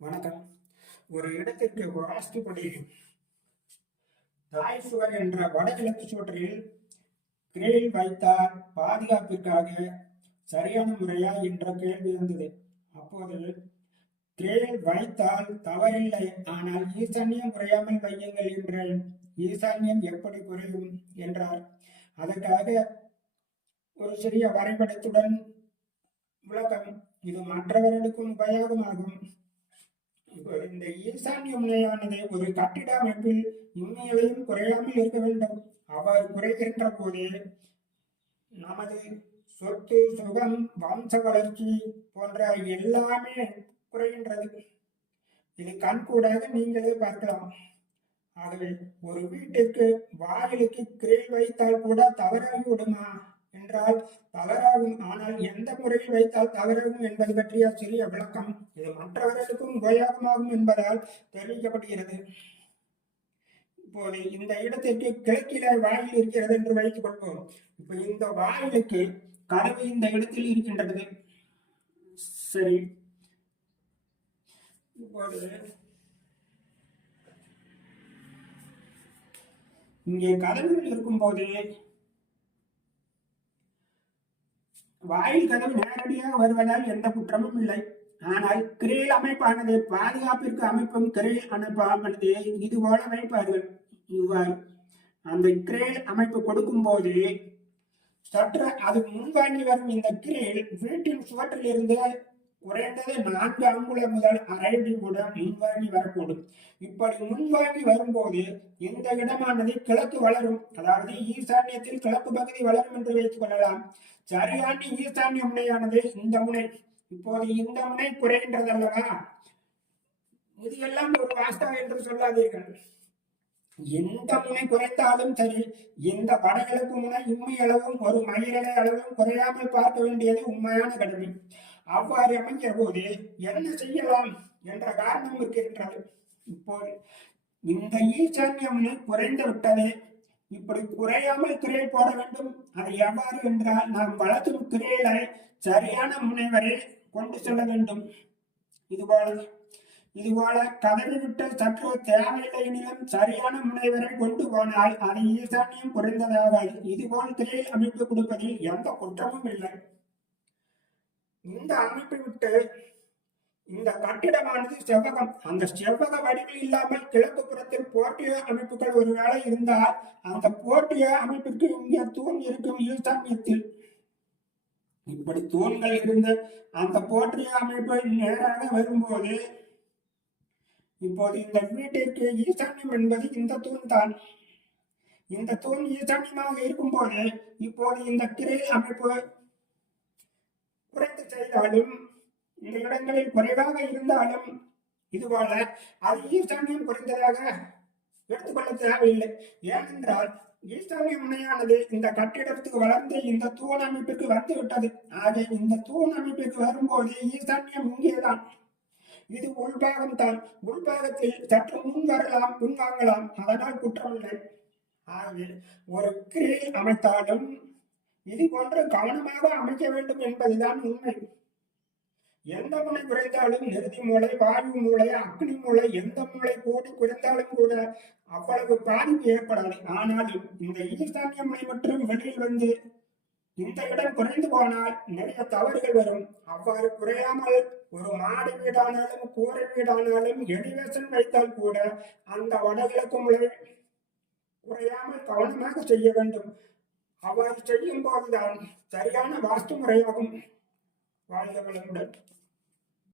வணக்கம். ஒரு இடத்திற்கு வாஸ்துபடி தாய் சுவர் என்ற வடகிழக்கு சுவற்றில் கிரேல் வைத்தால் பாதுகாப்பிற்காக சரியான முறையா என்ற கேள்வி வந்தது. அப்போது கிரேல் வைத்தால் தவறில்லை ஆனால் ஈசான்யம் குறையாமல் வையுங்கள் என்றேன். ஈசான்யம் எப்படி குறையும் என்றார். அதற்காக ஒரு சிறிய வரைபடத்துடன் விளக்கம் இது மற்றவர்களுக்கும் உபயோகமாகும். இந்த ஈசான்ய முனையானது ஒரு கட்டிட அமைப்பில் உண்மையிலையும் குறையாமல் இருக்க வேண்டும். அவ்வாறு குறைகின்ற போது நமது சொத்து சுகம் வம்ச வளர்ச்சி போன்ற எல்லாமே குறைகின்றது. இது கண்கூடாக நீங்களே பார்க்கலாம். ஆகவே ஒரு வீட்டிற்கு வாயிலுக்கு கிரில் வைத்தால் கூட தவறாகி விடுமா என்றால் எந்த முறையில் வைத்தால் தவறும் என்பது பற்றிய சிறிய விளக்கம். இது மற்றவர்களுக்கும் உபயோகமாகும் என்பதால் தெரிவிக்கப்படுகிறது. இப்போது இந்த இடத்திற்கு கிழக்கில வாயில் இருக்கிறது என்று வைத்துக் கொள்வோம். இப்ப இந்த வாயிலுக்கு கதவு இந்த இடத்தில் இருக்கின்றது. சரி. இப்போது இங்கே கதவுகள் இருக்கும்போது வாயில் கதவு நேரடியாக வருவதால் எந்த குற்றமும் இல்லை. ஆனால் கிரேல் அமைப்பானது பாதுகாப்பிற்கு அமைப்பும் கிரேல் அமைப்பானது இது போல வைப்பார்கள் இவ்வாறு அந்த கிரேல் அமைப்பு கொடுக்கும் போது சற்று அது முன்வாங்கி வரும் இந்த கிரேல் வீட்டின் சுவற்றில் இருந்து குறைந்தது நான்கு அங்குலம் முதல் அரை அடி கூட முன்வாங்கி வரக்கூடும். இப்படி முன்வாங்கி வரும்போது இந்த இடமானது கிழக்கு வளரும்? அதாவது ஈசான்யத்தில் கிழக்கு பகுதி வளரும் என்று வைத்துக் கொள்ளலாம். சரியாண்டி ஈசான்ய முனையானது இந்த முனை. இப்போது இந்த முனை குறைகின்றது அல்லவா இது எல்லாம் ஒரு வாஸ்தா என்று சொல்லாதீர்கள். எந்த முனை குறைத்தாலும் சரி இந்த வடகிழக்கு முனை இம்மை அளவும் ஒரு மயிரலை அளவும் குறையாமல் பார்க்க வேண்டியது உண்மையான கடமை. அவ்வாறு அமைந்த போது என்ன செய்யலாம் என்ற காரணம் இருக்கின்றது இப்போது இந்த ஈசான்ய குறைந்து விட்டது இப்படி குறையாமல் கிரே போட வேண்டும் அது எவ்வாறு என்றால் நாம் வளர்த்தும் கிரேலை சரியான முனைவரை கொண்டு செல்ல வேண்டும். இதுபோல இதுபோல கதறி விட்டு சற்று தேவையில்லை எனினும் சரியான முனைவரை கொண்டு போனால் அது ஈசான்யம் குறைந்ததாகாது. இதுபோல் திரையில் அமைப்பு கொடுப்பதில் எந்த குற்றமும் இல்லை. இந்த அமைப்பை விட்டு இந்த கட்டிடமானது செவ்வகம். அந்த செவ்வக வடிவில் இல்லாமல் கிழக்கு புறத்தில் போட்டிய அமைப்புகள் ஒருவேளை இருந்தால் அந்த போட்டிய அமைப்பிற்கு இங்கே தூண் இருக்கும் ஈசாமியத்தில் இப்படி தூண்கள் இருந்து அந்த போற்றிய அமைப்பு நேராக வரும்போது இப்போது இந்த வீட்டிற்கு ஈசான்யம் என்பது இந்த தூண் தான். இந்த தூண் ஈசான்யமாக இருக்கும்போது இப்போது இந்த கிரை அமைப்பு குறைந்து செய்தாலும் இந்த இடங்களில் குறைவாக இருந்தாலும் இதுபோல அது ஈஸ்டானியம் குறைந்ததாக எடுத்துக்கொள்ள தேவையில்லை. ஏனென்றால் ஈஸ்டானிய முனையானது இந்த கட்டிடத்துக்கு வளர்ந்து இந்த தூண் அமைப்பிற்கு வந்து விட்டது ஆக இந்த தூண் அமைப்பிற்கு வரும்போது ஈஸ்டானியம் இங்கேதான். இது உள்பாகம் தான் உள்பாகத்தில் சற்று முன் வரலாம் பின்வாங்கலாம் அதனால் குற்றமில்லை. ஆகவே ஒரு கிரில் அமைத்தாலும் இது போன்று கவனமாக அமைக்க வேண்டும் என்பதுதான் உண்மை. எந்த முனை குறைந்தாலும் நெருதி மூளை வாயு மூளை அக்னி மூளை எந்த மூளை கூடி குறைந்தாலும் கூட அவ்வளவு பாதிப்பு ஏற்படாது ஆனாலும் இந்த ஈசான்ய மூளை மற்றும் வெளியில் வந்து இந்த இடம் குறைந்து போனால் நிறைய தவறுகள் வரும். அவ்வாறு குறையாமல் ஒரு மாடி வீடானாலும் கூரை வீடானாலும் எலிவேஷன் வைத்தால் கூட அந்த வடகிழக்கு முளை குறையாமல் கவனமாக செய்ய வேண்டும். அவ்வாறு செய்யும் போதுதான் சரியான வாஸ்து முறையாகும் வாழ்க வளமுடன்